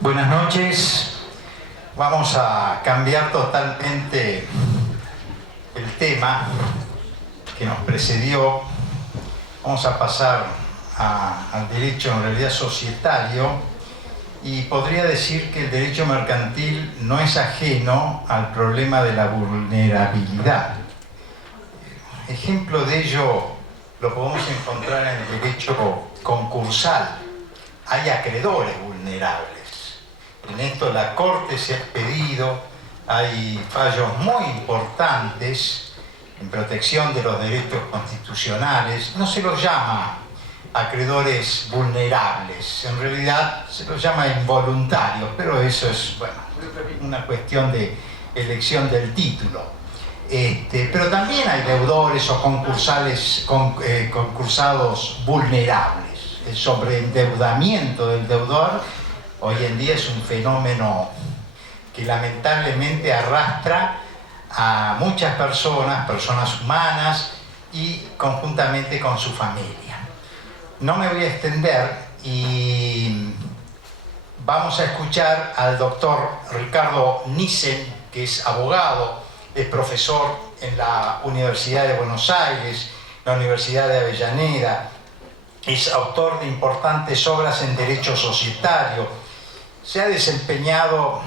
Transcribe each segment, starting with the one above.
Buenas noches. Vamos a cambiar totalmente el tema que nos precedió. Vamos a pasar al derecho en realidad societario, y podría decir que el derecho mercantil no es ajeno al problema de la vulnerabilidad. Ejemplo de ello lo podemos encontrar en el derecho concursal. Hay acreedores vulnerables. En esto la Corte se ha expedido, hay fallos muy importantes en protección de los derechos constitucionales. No se los llama acreedores vulnerables, en realidad se los llama involuntarios, pero eso es, bueno, una cuestión de elección del título. Pero también hay deudores o concursados vulnerables. El sobreendeudamiento del deudor hoy en día es un fenómeno que lamentablemente arrastra a muchas personas humanas, y conjuntamente con su familia. No me voy a extender y vamos a escuchar al doctor Ricardo Nissen, que es abogado, es profesor en la Universidad de Buenos Aires, la Universidad de Avellaneda, es autor de importantes obras en derecho societario. Se ha desempeñado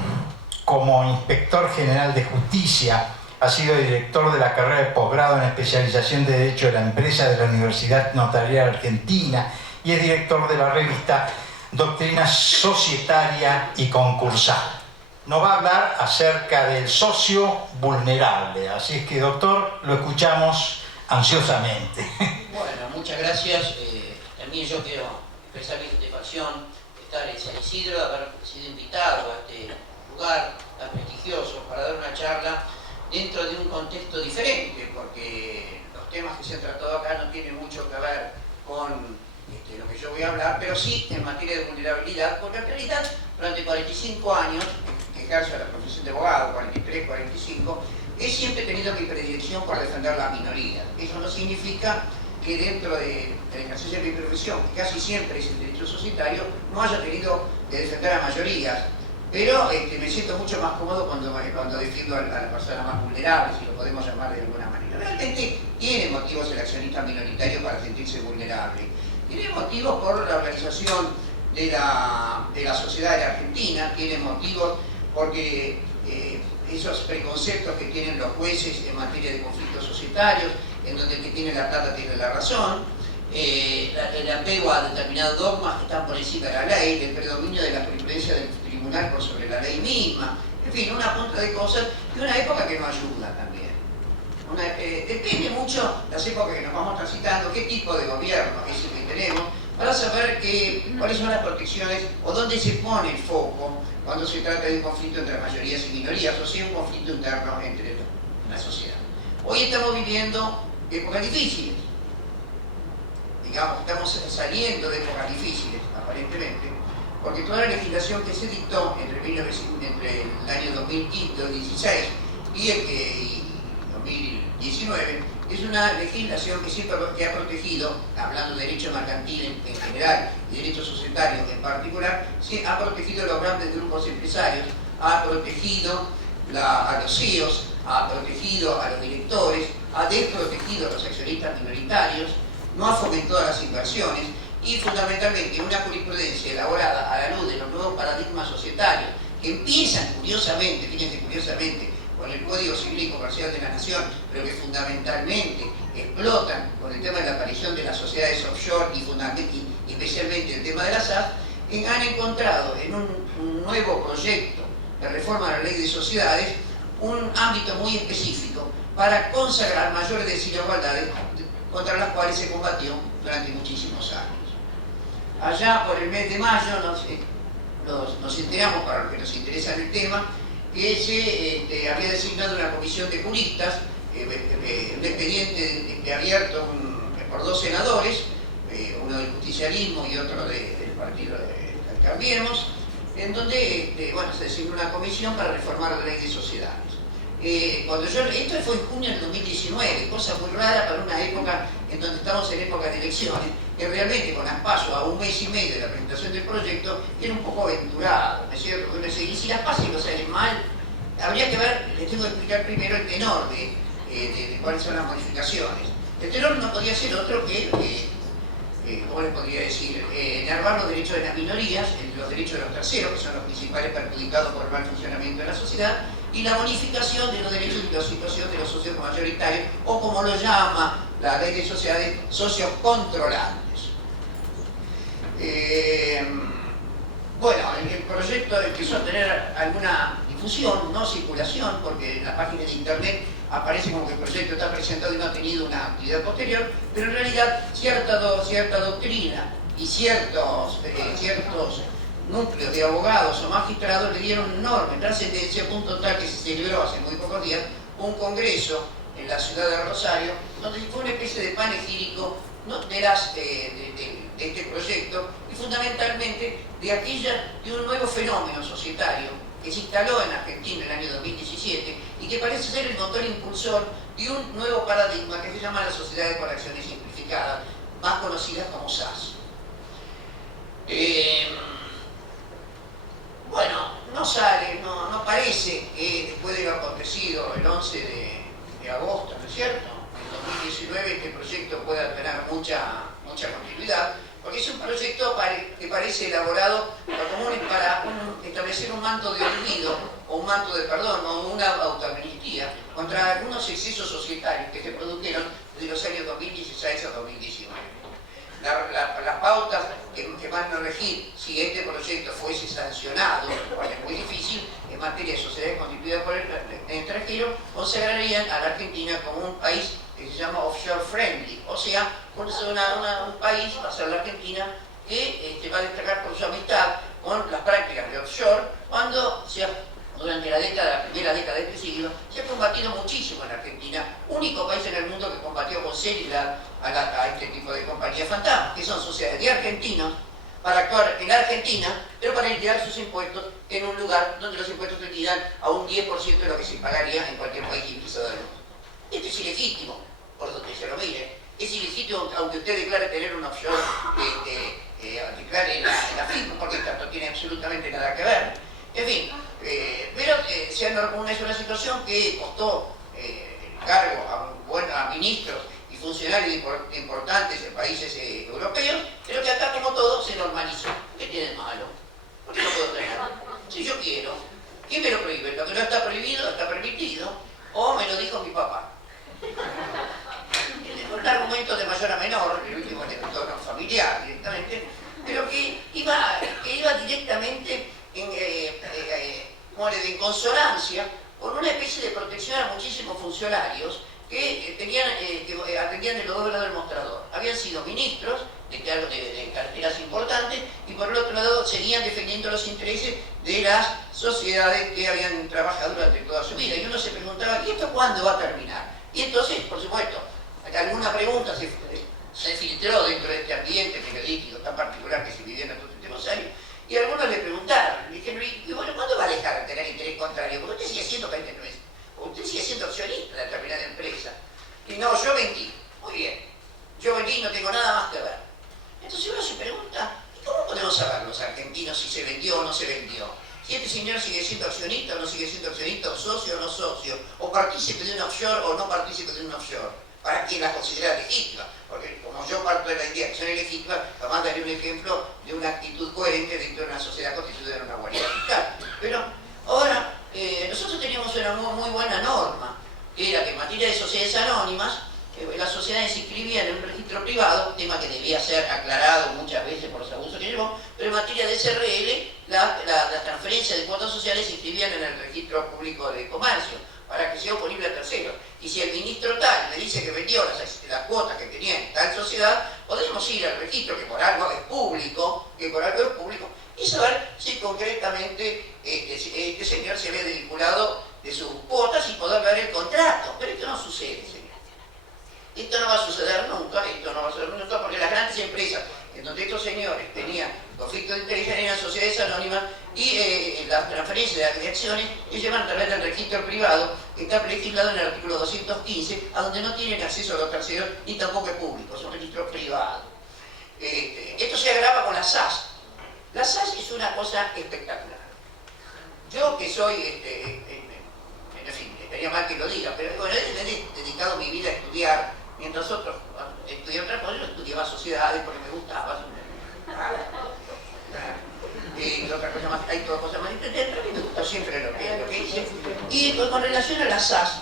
como inspector general de justicia, ha sido director de la carrera de posgrado en especialización de Derecho de la Empresa de la Universidad Notarial Argentina, y es director de la revista Doctrina Societaria y Concursal. Nos va a hablar acerca del socio vulnerable, así es que, doctor, lo escuchamos ansiosamente. Bueno, muchas gracias. También yo quiero expresar mi satisfacción estar en San Isidro, de haber sido invitado a este lugar tan prestigioso para dar una charla dentro de un contexto diferente, porque los temas que se han tratado acá no tienen mucho que ver con lo que yo voy a hablar, pero sí en materia de vulnerabilidad, porque en realidad durante 45 años que ejerzo la profesión de abogado, 43, 45, he siempre tenido mi predilección por defender las minorías. Eso no significa que dentro del ejercicio de mi profesión, que casi siempre es el derecho societario, no haya tenido que defender a mayorías, pero me siento mucho más cómodo cuando defiendo a la persona más vulnerable, si lo podemos llamar de alguna manera. Realmente tiene motivos el accionista minoritario para sentirse vulnerable. Tiene motivos por la organización de la sociedad de Argentina, tiene motivos porque esos preconceptos que tienen los jueces en materia de conflictos societarios, en donde el que tiene la plata tiene la razón, el apego a determinados dogmas que están por encima de la ley, el predominio de la jurisprudencia del tribunal por sobre la ley misma, en fin, una punta de cosas, y una época que no ayuda también. Depende mucho de las épocas que nos vamos transitando, qué tipo de gobierno es el que tenemos, para saber cuáles son las protecciones o dónde se pone el foco cuando se trata de un conflicto entre mayorías y minorías, o sea, un conflicto interno entre la sociedad. Hoy estamos viviendo épocas difíciles, digamos, estamos saliendo de épocas difíciles, aparentemente, porque toda la legislación que se dictó entre el año 2016 y 2019 es una legislación que siempre ha protegido, hablando de derecho mercantil en general y derecho societario en particular, ha protegido a los grandes grupos empresarios, ha protegido a los CEOs, ha protegido a los directores, ha desprotegido a los accionistas minoritarios, no ha fomentado las inversiones, y fundamentalmente una jurisprudencia elaborada a la luz de los nuevos paradigmas societarios que empiezan curiosamente, fíjense curiosamente, con el Código Civil y Comercial de la Nación, pero que fundamentalmente explotan con el tema de la aparición de las sociedades offshore y especialmente el tema de las SAS, han encontrado en un nuevo proyecto de reforma de la ley de sociedades un ámbito muy específico para consagrar mayores desigualdades contra las cuales se combatió durante muchísimos años. Allá por el mes de mayo nos enteramos, para los que nos interesa el tema, que se había designado una comisión de juristas, un expediente abierto por dos senadores, uno del justicialismo y otro del partido de Cambiemos, en donde se designó una comisión para reformar la ley de sociedades. esto fue en junio del 2019, cosa muy rara para una época en donde estamos en época de elecciones, que realmente con las PASO a un mes y medio de la presentación del proyecto era un poco aventurado, ¿no es cierto? Y si las PASO no salen mal, habría que ver, les tengo que explicar primero el tenor de cuáles son las modificaciones. El tenor no podía ser otro que ¿cómo les podría decir? Enervar los derechos de las minorías, los derechos de los terceros, que son los principales perjudicados por el mal funcionamiento de la sociedad, y la bonificación de los derechos y la situación de los socios mayoritarios, o como lo llama la ley de sociedades, socios controlantes. Bueno, el proyecto empezó a tener alguna difusión, no circulación, porque en la página de internet aparece como que el proyecto está presentado y no ha tenido una actividad posterior, pero en realidad cierta doctrina y ciertos núcleos de abogados o magistrados le dieron enorme trascendencia, a punto tal que se celebró hace muy pocos días un congreso en la ciudad de Rosario, donde fue una especie de panegírico, ¿no?, de este proyecto y fundamentalmente de un nuevo fenómeno societario que se instaló en Argentina en el año 2017 y que parece ser el motor impulsor de un nuevo paradigma que se llama la sociedad por acciones simplificadas, más conocidas como SAS. Bueno, no parece que después de lo acontecido el 11 de agosto, ¿no es cierto?, en 2019 este proyecto pueda tener mucha continuidad, porque es un proyecto que parece elaborado para establecer un manto de olvido, o un manto de perdón, o una autoamnistía contra algunos excesos societarios que se produjeron desde los años 2016 a 2019. Las pautas que van a regir si este proyecto fuese sancionado, lo cual es muy difícil, en materia de sociedades constituidas por el extranjero, consagrarían a la Argentina como un país que se llama offshore friendly, o sea, un país, va a ser la Argentina, que va a destacar por su amistad con las prácticas de offshore, cuando durante la primera década de este siglo se ha combatido muchísimo en Argentina, único país en el mundo que combatió con seriedad a este tipo de compañías fantasmas, que son sociedades de argentinos, para actuar en la Argentina, pero para liquidar sus impuestos en un lugar donde los impuestos se liquidan a un 10% de lo que se pagaría en cualquier país civilizado del mundo. Esto es ilegítimo, por donde se lo mire. Es ilegítimo aunque usted declare tener un offshore, declare en la firma, porque esto no tiene absolutamente nada que ver. En fin, pero es una situación que costó el cargo a ministros y funcionarios importantes en países europeos, pero que acá, como todo, se normalizó. ¿Qué tiene de malo? ¿Por qué no puedo tener? Si yo quiero, ¿quién me lo prohíbe? Lo que no está prohibido está permitido, o me lo dijo mi papá. Un argumento de mayor a menor, el último en el entorno familiar directamente, pero que iba directamente en consonancia con una especie de protección a muchísimos funcionarios que atendían de los dos lados del mostrador. Habían sido ministros de carteras importantes y por el otro lado seguían defendiendo los intereses de las sociedades que habían trabajado durante toda su vida. Y uno se preguntaba, ¿y esto cuándo va a terminar? Y entonces, por supuesto, alguna pregunta se filtró dentro de este ambiente periodístico tan particular que se vivió en estos últimos años, y algunos le preguntaron, le dijeron, y bueno, ¿cuándo va a dejar de tener interés contrario? Porque usted sigue siendo cliente, usted sigue siendo accionista de determinada empresa. Y no, yo vendí. Muy bien, yo vendí y no tengo nada más que ver. Entonces uno se pregunta, ¿y cómo podemos saber los argentinos si se vendió o no se vendió? Si este señor sigue siendo accionista o no sigue siendo accionista, o socio o no socio, o partícipe de un offshore o no partícipe de un offshore, para quien las considera legítimas, porque como yo parto de la idea que son ilegítimas, jamás daré un ejemplo de una actitud coherente dentro de una sociedad constituida en una guardia fiscal. Pero ahora, nosotros teníamos una muy buena norma, que era que en materia de sociedades anónimas, las sociedades se inscribían en un registro privado, tema que debía ser aclarado muchas veces por los abusos que llevó, pero en materia de SRL, las transferencias de cuotas sociales se inscribían en el registro público de comercio, para que sea oponible a terceros. Y si el ministro tal me dice que vendió las cuotas que tenía en tal sociedad, podemos ir al registro, que por algo es público, y saber si concretamente este señor se había desvinculado de sus cuotas y poder ver el contrato. Pero esto no sucede, señor. Esto no va a suceder nunca, porque las grandes empresas en donde estos señores tenían conflicto de interés generan sociedades anónimas y las transferencias de acciones que llevan a través del registro privado que está legislado en el artículo 215, a donde no tienen acceso a los terceros ni tampoco es público, es un registro privado. Esto se agrava con la SAS. La SAS es una cosa espectacular. Yo que soy, en fin, estaría mal que lo diga, pero bueno, he dedicado mi vida a estudiar, mientras otros estudian otras cosas, yo estudiaba sociedades porque me gustaba. Otra cosa más, hay todas cosas más interesantes, a mí me gusta siempre lo que hice. Y con relación a las SAS,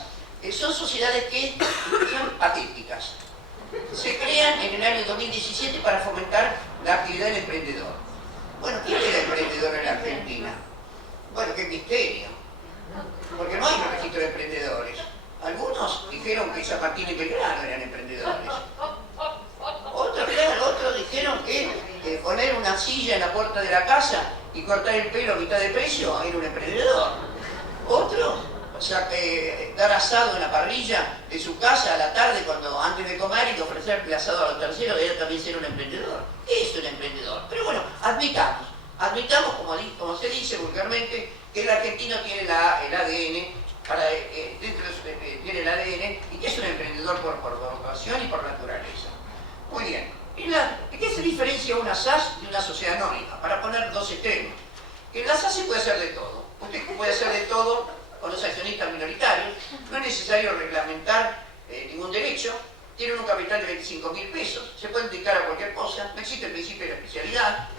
son sociedades que son patéticas. Se crean en el año 2017 para fomentar la actividad del emprendedor. Bueno, ¿quién era emprendedor en la Argentina? Bueno, qué misterio. Porque no hay un registro de emprendedores. Algunos dijeron que San Martín y Belgrano eran emprendedores. Otros dijeron que poner una silla en la puerta de la casa y cortar el pelo a mitad de precio era un emprendedor. Otros, o sea, dar asado en la parrilla de su casa a la tarde antes de comer y ofrecerle el asado a los terceros era también ser un emprendedor. Es un emprendedor. Pero bueno, admitamos como se dice vulgarmente, que el argentino tiene el ADN, tiene el ADN y que es un emprendedor por vocación y por naturaleza. Muy bien. ¿De qué se diferencia una SAS de una sociedad anónima? Para poner dos extremos. Que en la SAS se puede hacer de todo. Usted puede hacer de todo con los accionistas minoritarios. No es necesario reglamentar ningún derecho. Tienen un capital de 25.000 pesos. Se pueden dedicar a cualquier cosa. No existe el principio de la especialidad.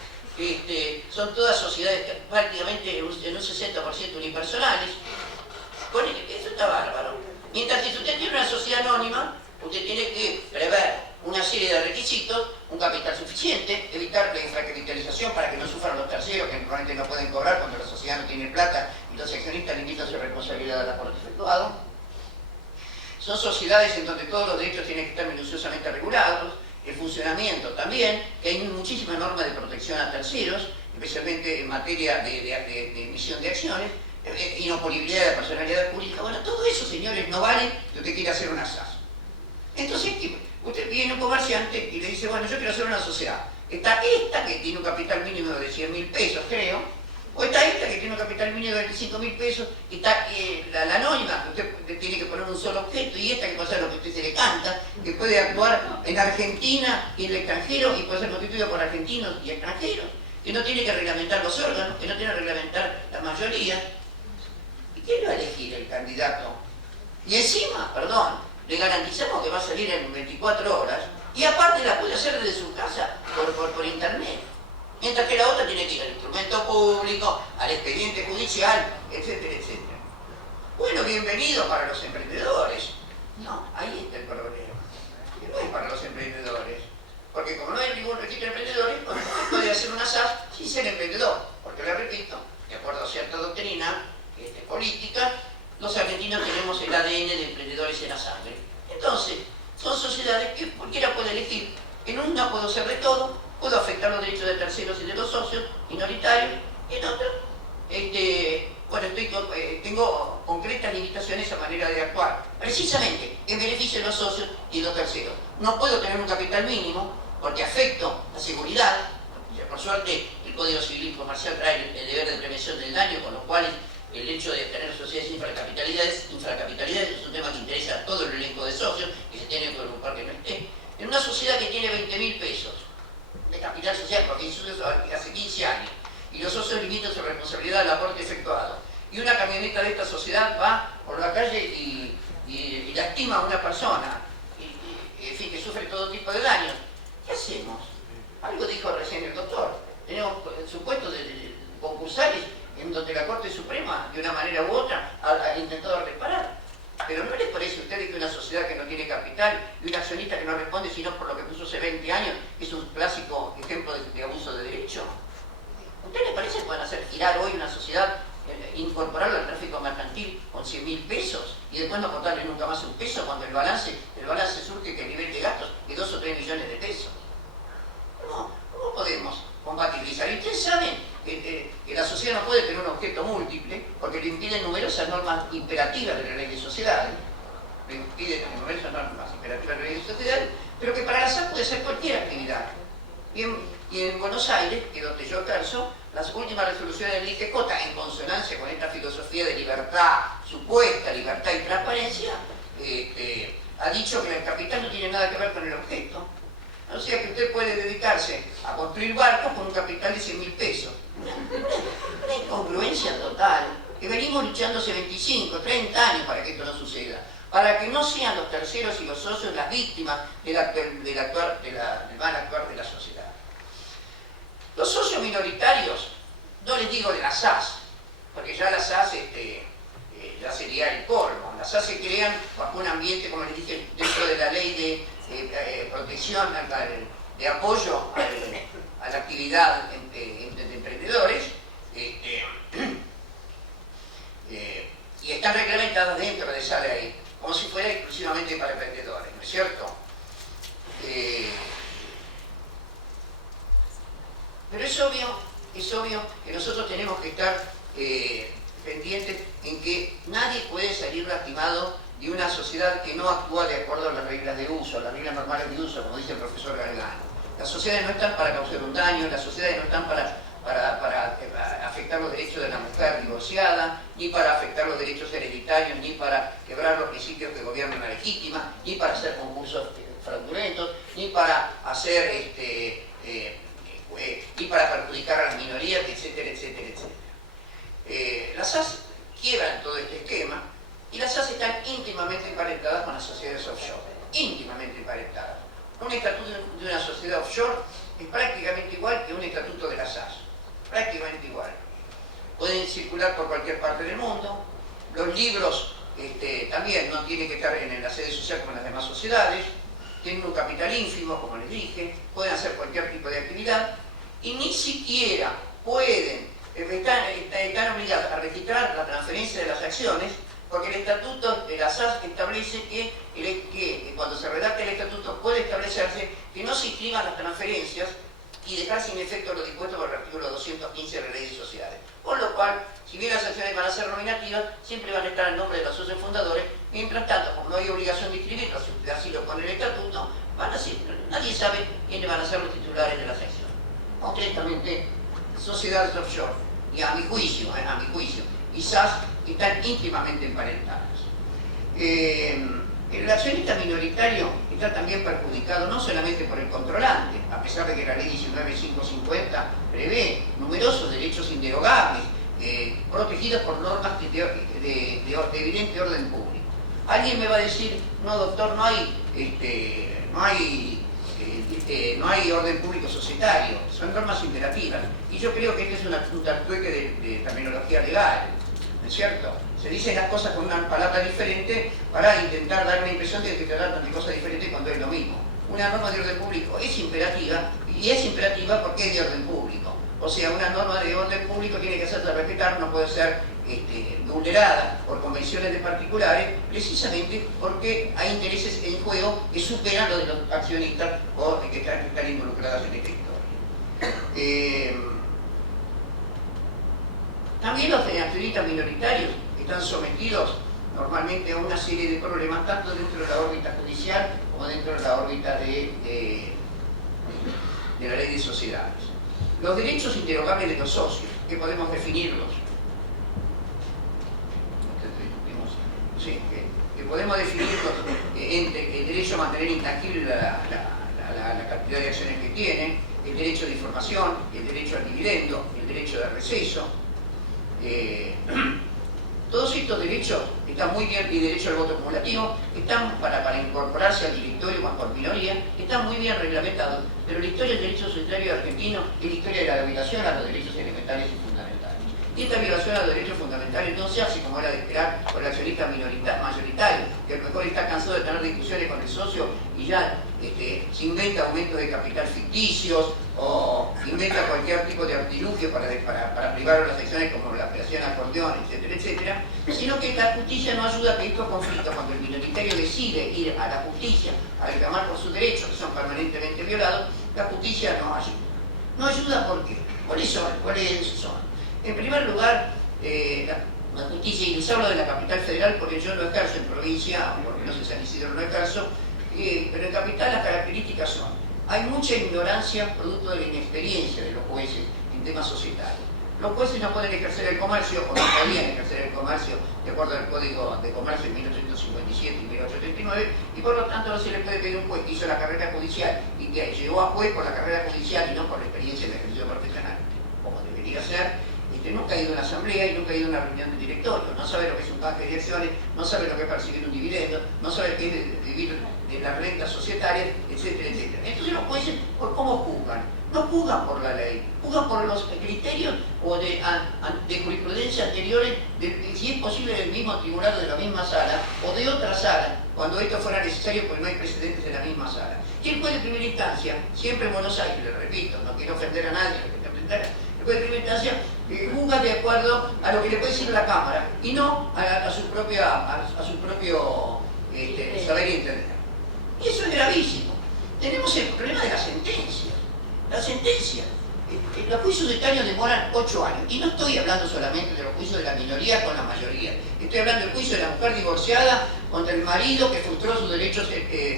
Son todas sociedades prácticamente en un 60% unipersonales. Eso está bárbaro. Mientras que si usted tiene una sociedad anónima, usted tiene que prever una serie de requisitos, un capital suficiente, evitar la infracapitalización para que no sufran los terceros que normalmente no pueden cobrar cuando la sociedad no tiene plata y los accionistas limitan su responsabilidad al aporte efectuado. Son sociedades en donde todos los derechos tienen que estar minuciosamente regulados, el funcionamiento también, que hay muchísimas normas de protección a terceros, especialmente en materia de emisión de acciones, inopolibilidad de la personalidad pública. Bueno, todo eso, señores, no vale si usted quiere hacer una SAS. Entonces, usted viene un comerciante y le dice, bueno, yo quiero hacer una sociedad. Está esta, que tiene un capital mínimo de 100.000 pesos, creo, o está esta, que tiene un capital mínimo de 25.000 pesos, y está la anónima, que usted tiene que poner un solo objeto, y esta que puede hacer lo que usted se le canta, que puede actuar en Argentina y en el extranjero, y puede ser constituida por argentinos y extranjeros, que no tiene que reglamentar los órganos, que no tiene que reglamentar la mayoría. ¿Y quién va a elegir el candidato? Y encima, perdón, le garantizamos que va a salir en 24 horas y aparte la puede hacer desde su casa por internet. Mientras que la otra tiene que ir al instrumento público, al expediente judicial, etcétera, etcétera. Bueno, bienvenido para los emprendedores. No, ahí está el problema. Que no es para los emprendedores. Porque como no hay ningún registro de emprendedores, usted puede hacer una SAS sin ser emprendedor. Porque le repito, de acuerdo a cierta doctrina política, los argentinos tenemos el ADN de emprendedores en la sangre. Entonces, son sociedades que cualquiera puede elegir. En una puedo hacer de todo, puedo afectar los derechos de terceros y de los socios minoritarios, y en otra, bueno, tengo concretas limitaciones a manera de actuar, precisamente en beneficio de los socios y de los terceros. No puedo tener un capital mínimo porque afecto la seguridad. O sea, por suerte, el Código Civil y Comercial trae el deber de prevención del daño, con lo cual el hecho de tener sociedades infracapitalizadas es un tema que interesa a todo el elenco de socios, que se tiene que preocupar que no esté. En una sociedad que tiene 20.000 pesos de capital social, porque hizo eso hace 15 años, y los socios limitan su responsabilidad al aporte efectuado, y una camioneta de esta sociedad va por la calle y lastima a una persona, en fin, que sufre todo tipo de daños, ¿qué hacemos? Algo dijo recién el doctor, tenemos supuestos de concursales en donde la Corte Suprema, de una manera u otra, ha intentado reparar. Pero ¿no les parece a ustedes que una sociedad que no tiene capital y un accionista que no responde sino por lo que puso hace 20 años es un clásico ejemplo de abuso de derecho? ¿A ustedes les parece que pueden hacer girar hoy una sociedad, incorporarla al tráfico mercantil con 100.000 pesos y después no aportarle nunca más un peso cuando el balance surge que el nivel de gastos es 2 o 3 millones de pesos? ¿Cómo podemos compatibilizar? Y ustedes saben que la sociedad no puede tener un objeto múltiple porque le impiden numerosas normas imperativas de la ley de sociedades, le impiden numerosas normas imperativas de la ley de sociedades, pero que para la SAS puede ser cualquier actividad. Y en Buenos Aires, que es donde yo ejerzo, las últimas resoluciones del IGJ, en consonancia con esta filosofía de libertad, supuesta libertad y transparencia, ha dicho que el capital no tiene nada que ver con el objeto. O sea que usted puede dedicarse a construir barcos con un capital de 100.000 pesos. Una incongruencia total, que venimos luchando hace 25, 30 años para que esto no suceda. Para que no sean los terceros y los socios las víctimas del mal actuar de la sociedad. Los socios minoritarios, no les digo de las SAS, porque ya las SAS ya sería el colmo. Las SAS se crean bajo un ambiente, como les dije, dentro de la ley de protección, de apoyo a la actividad de emprendedores, y están reglamentadas dentro de esa ley, como si fuera exclusivamente para emprendedores, ¿no es cierto? Pero es obvio que nosotros tenemos que estar pendientes en que nadie puede salir lastimado de una sociedad que no actúa de acuerdo a las reglas de uso, las reglas normales de uso, como dice el profesor Galgano. Las sociedades no están para causar un daño, las sociedades no están para afectar los derechos de la mujer divorciada, ni para afectar los derechos hereditarios, ni para quebrar los principios que gobiernan la legítima, ni para hacer concursos fraudulentos, ni para hacer y para perjudicar a las minorías, etcétera, etcétera, etcétera. Las SAS quiebran todo este esquema y las SAS están íntimamente emparentadas con las sociedades offshore, íntimamente emparentadas. Un estatuto de una sociedad offshore es prácticamente igual que un estatuto de las SAS, prácticamente igual. Pueden circular por cualquier parte del mundo, los libros también no tienen que estar en la sede social como en las demás sociedades, tienen un capital ínfimo, como les dije, pueden hacer cualquier tipo de actividad y ni siquiera pueden, están obligados a registrar la transferencia de las acciones porque el estatuto de la SAS establece que cuando se redacte el estatuto puede establecerse que no se inscriban las transferencias y dejar sin efecto lo dispuesto por el artículo 215 de la Ley de Sociedades. Con lo cual, si bien las acciones van a ser nominativas, siempre van a estar en nombre de los socios fundadores. Mientras tanto, como no hay obligación de inscribirlos, si así lo pone el estatuto, nadie sabe quiénes van a ser los titulares de las acciones. Concretamente, sociedades offshore, y a mi juicio, y SAS están íntimamente emparentadas. El accionista minoritario está también perjudicado no solamente por el controlante, a pesar de que la ley 19.550 prevé numerosos derechos inderogables, protegidos por normas de evidente orden público. Alguien me va a decir, no doctor, no hay orden público societario, son normas imperativas. Y yo creo que este es un tartueque de terminología legal, ¿no es cierto? Se dicen las cosas con una palabra diferente para intentar dar una impresión de que se tratan de cosas diferentes cuando es lo mismo. Una norma de orden público es imperativa, y es imperativa porque es de orden público. O sea, una norma de orden público tiene que hacerse respetar, no puede ser vulnerada por convenciones de particulares, precisamente porque hay intereses en juego que superan los de los accionistas o que están involucrados en esta historia. También los accionistas minoritarios están sometidos normalmente a una serie de problemas, tanto dentro de la órbita judicial como dentro de la órbita de la ley de sociedades. Los derechos inderogables de los socios, que podemos definirlos. Sí, que podemos definirlos entre el derecho a mantener intangible la cantidad de acciones que tienen, el derecho de información, el derecho al dividendo, el derecho de receso. Todos estos derechos están muy bien, y derecho al voto acumulativo, están para incorporarse al directorio más por minoría, están muy bien reglamentados, pero la historia del derecho societario argentino es la historia de la violación a los derechos elementales y fundamentales. Y esta violación a los derechos fundamentales no se hace como era de esperar por el accionista mayoritario, que a lo mejor está cansado de tener discusiones con el socio y ya se inventa aumentos de capital ficticios o inventa cualquier tipo de artilugio para privar las acciones como la operación acordeón, etcétera, etcétera, sino que la justicia no ayuda a que estos conflictos, cuando el minoritario decide ir a la justicia a reclamar por sus derechos que son permanentemente violados, la justicia no ayuda. No ayuda ¿por qué? ¿Cuáles son? En primer lugar, la justicia, y les hablo de la capital federal porque yo no ejerzo en provincia, porque no sé si San Isidro no ejerzo, pero en capital las características son Hay mucha ignorancia producto de la inexperiencia de los jueces en temas societarios. Los jueces no pueden ejercer el comercio, o no podían ejercer el comercio de acuerdo al Código de Comercio de 1857 y 1839, y por lo tanto no se le puede pedir a un juez que hizo la carrera judicial y que llegó a juez por la carrera judicial y no por la experiencia del ejercicio profesional, como debería ser. Nunca ha ido a una asamblea y nunca ha ido a una reunión de directorio, no sabe lo que es un canje de direcciones, no sabe lo que es percibir un dividendo, no sabe qué es vivir de las rentas societarias, etcétera, etcétera. Entonces los jueces, ¿por cómo juzgan? No juzgan por la ley, juzgan por los criterios o de jurisprudencia anteriores, si es posible del mismo tribunal o de la misma sala, o de otra sala, cuando esto fuera necesario porque no hay precedentes de la misma sala. Y el juez de primera instancia, siempre en Buenos Aires, le repito, no quiero ofender a nadie, el juez de primera instancia juzga de acuerdo a lo que le puede decir la Cámara y no a su propio saber y entender. Y eso es gravísimo. Tenemos el problema de la sentencia. La sentencia. Los juicios etarios demoran 8 años. Y no estoy hablando solamente de los juicios de la minoría con la mayoría. Estoy hablando del juicio de la mujer divorciada contra el marido que frustró sus derechos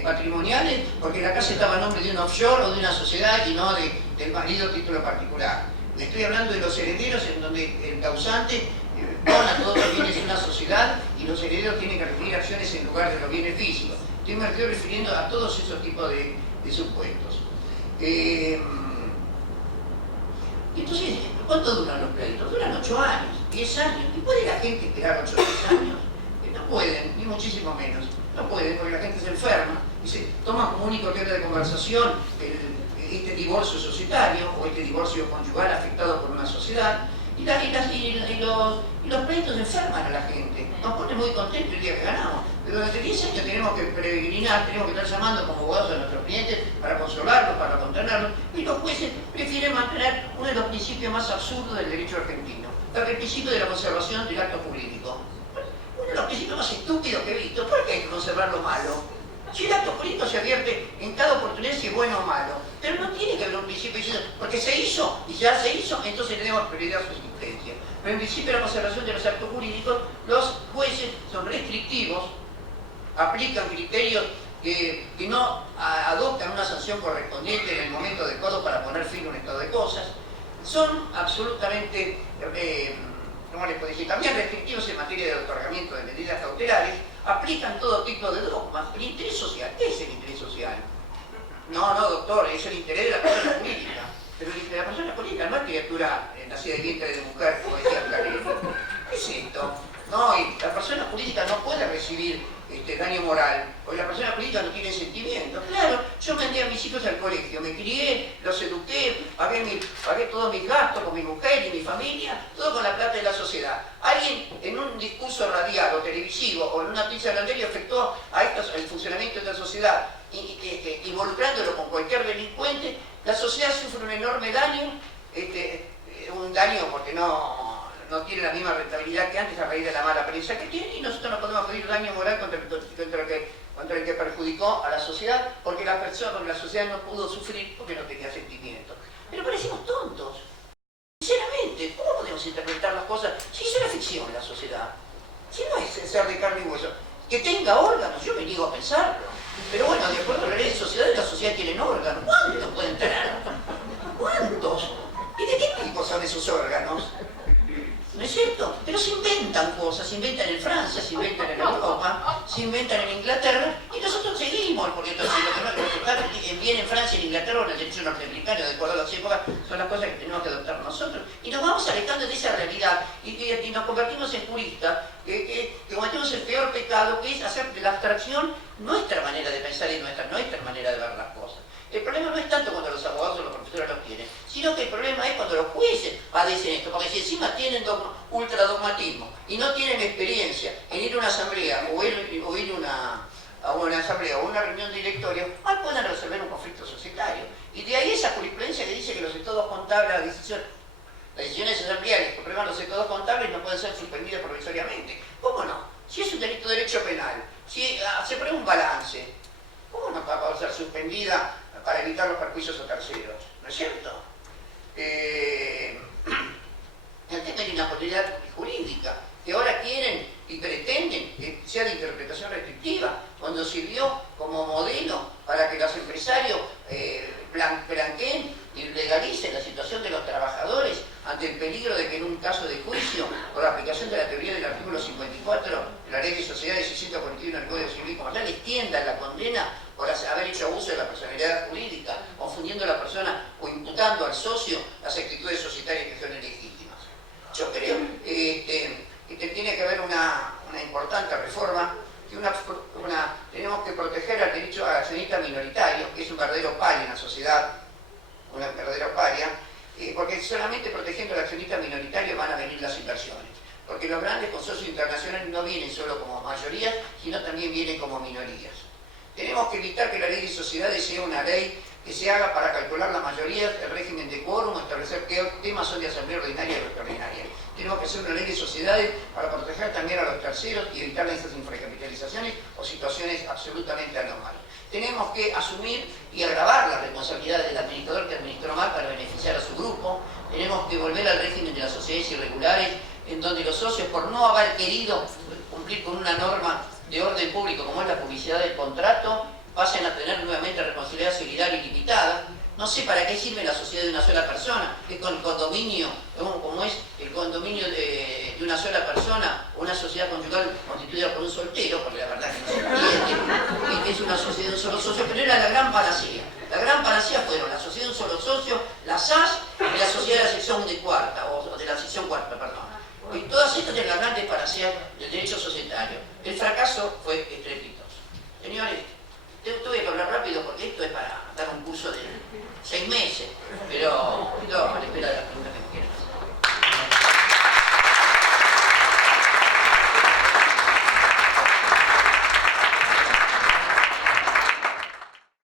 patrimoniales porque la casa estaba a nombre de un offshore o de una sociedad y no del marido título particular. Estoy hablando de los herederos en donde el causante dona todos los bienes de una sociedad y los herederos tienen que recibir acciones en lugar de los bienes físicos. Me estoy refiriendo a todos esos tipos de supuestos. Entonces, ¿cuánto duran los pleitos? Duran 8 años, 10 años. ¿Y puede la gente esperar 8 o 10 años? No pueden, ni muchísimo menos. No pueden porque la gente se enferma y se toma como único tema de conversación este divorcio societario o este divorcio conyugal afectado por una sociedad y los pleitos enferman a la gente. Nos pone muy contentos el día que ganamos, pero durante 10 años tenemos que peregrinar, tenemos que estar llamando como abogados a nuestros clientes para consolarlos, para contenerlos, y los jueces prefieren mantener uno de los principios más absurdos del derecho argentino, el principio de la conservación del acto jurídico. Uno de los principios más estúpidos que he visto. ¿Por qué hay que conservar lo malo? Si el acto jurídico se advierte en cada oportunidad si es bueno o malo, pero no tiene que haber un principio diciendo, porque se hizo y ya se hizo, entonces le demos prioridad a su existencia. Pero en principio de la conservación de los actos jurídicos, los jueces son restrictivos, aplican criterios que no adoptan una sanción correspondiente en el momento adecuado para poner fin a un estado de cosas, son absolutamente, ¿cómo les puedo decir?, también restrictivos en materia de otorgamiento de medidas cautelares, aplican todo tipo de dogmas. El interés social, ¿qué es el interés social? No, doctor, es el interés de la persona política. Pero el interés de la persona política no es criatura nacida de vientre de mujer, como decía Clarín. ¿Qué es esto? No, y la persona política no puede recibir daño moral, porque la persona política no tiene sentimientos. Claro, yo mandé a mis hijos al colegio, me crié, los eduqué, pagué todos mis gastos con mi mujer y mi familia, todo con la plata de la sociedad. Alguien en un discurso radial o televisivo o en una noticia de la tele afectó a el funcionamiento de la sociedad, involucrándolo con cualquier delincuente, la sociedad sufre un enorme daño, un daño porque no tiene la misma rentabilidad que antes a raíz de la mala prensa que tiene, y nosotros no podemos pedir daño moral contra el que perjudicó a la sociedad, porque la sociedad no pudo sufrir porque no tenía sentimientos. Pero parecemos tontos. Sinceramente, ¿cómo podemos interpretar las cosas si es una ficción la sociedad? Si no es ser de carne y hueso. Que tenga órganos, yo me niego a pensarlo. Pero bueno, de acuerdo a la ley de sociedad, la sociedad tiene órganos. ¿Cuántos pueden tener? ¿Cuántos? ¿Y de qué tipo son esos órganos? ¿No es cierto? Pero se inventan cosas, se inventan en Francia, se inventan en Europa, se inventan en Inglaterra, y nosotros seguimos, porque entonces lo que está bien en Francia y en Inglaterra o en el derecho norteamericano, de acuerdo a las épocas, son las cosas que tenemos que adoptar nosotros. Y nos vamos alejando de esa realidad, y nos convertimos en puristas, que cometemos el peor pecado, que es hacer de la abstracción nuestra manera de pensar y nuestra manera de ver las cosas. El problema no es tanto cuando los abogados o los profesores los tienen, sino que el problema es cuando los jueces padecen esto, porque si encima tienen ultradogmatismo y no tienen experiencia en ir a una asamblea o ir a una asamblea o una reunión de directorio, mal puedan resolver un conflicto societario. Y de ahí esa jurisprudencia que dice que los estados contables, las decisiones asamblearias que aprueban los estados contables no pueden ser suspendidas provisoriamente. ¿Cómo no? Si es un derecho penal, si se prueba un balance, ¿cómo no va a ser suspendida para evitar los perjuicios a terceros? ¿No es cierto? El tema de la inapolabilidad jurídica, que ahora quieren y pretenden que sea de interpretación restrictiva, cuando sirvió como modelo para que los empresarios ante el peligro de que en un caso de juicio, por la aplicación de la teoría del artículo 54 de la Ley de Sociedades y 141 del Código Civil Comercial, extienda la condena por haber hecho abuso de la personalidad jurídica, confundiendo a la persona o imputando al socio las actitudes societarias que son ilegítimas. Yo creo que tiene que haber una importante reforma, que tenemos que proteger al derecho al accionista minoritario, que es un verdadero paria en la sociedad, una verdadera paria, porque solamente protegiendo al accionista minoritario van a venir las inversiones. Porque los grandes consorcios internacionales no vienen solo como mayorías, sino también vienen como minorías. Tenemos que evitar que la ley de sociedades sea una ley que se haga para calcular la mayoría, el régimen de quórum, establecer qué temas son de asamblea ordinaria y extraordinaria. Tenemos que hacer una ley de sociedades para proteger también a los terceros y evitar esas infracapitalizaciones o situaciones absolutamente anormales. Tenemos que asumir y agravar las responsabilidades del administrador que administró mal para beneficiar a su grupo. Tenemos que volver al régimen de las sociedades irregulares, en donde los socios, por no haber querido cumplir con una norma de orden público como es la publicidad del contrato, pasen a tener nuevamente responsabilidad solidaria ilimitada. No sé para qué sirve la sociedad de una sola persona, que con el condominio, como es el condominio de una sola persona, o una sociedad conyugal constituida por un soltero, porque la verdad que no se entiende, que es una sociedad de un solo socio, pero era la gran panacea. La gran panacea fueron la sociedad de un solo socio, la SAS y la sociedad de la sección de cuarta, o de la sección cuarta, perdón. Y todas estas eran las grandes panaceas del derecho societario. El fracaso fue estrepitoso. Señores, tuve que hablar rápido porque esto es para dar un curso de 6 meses.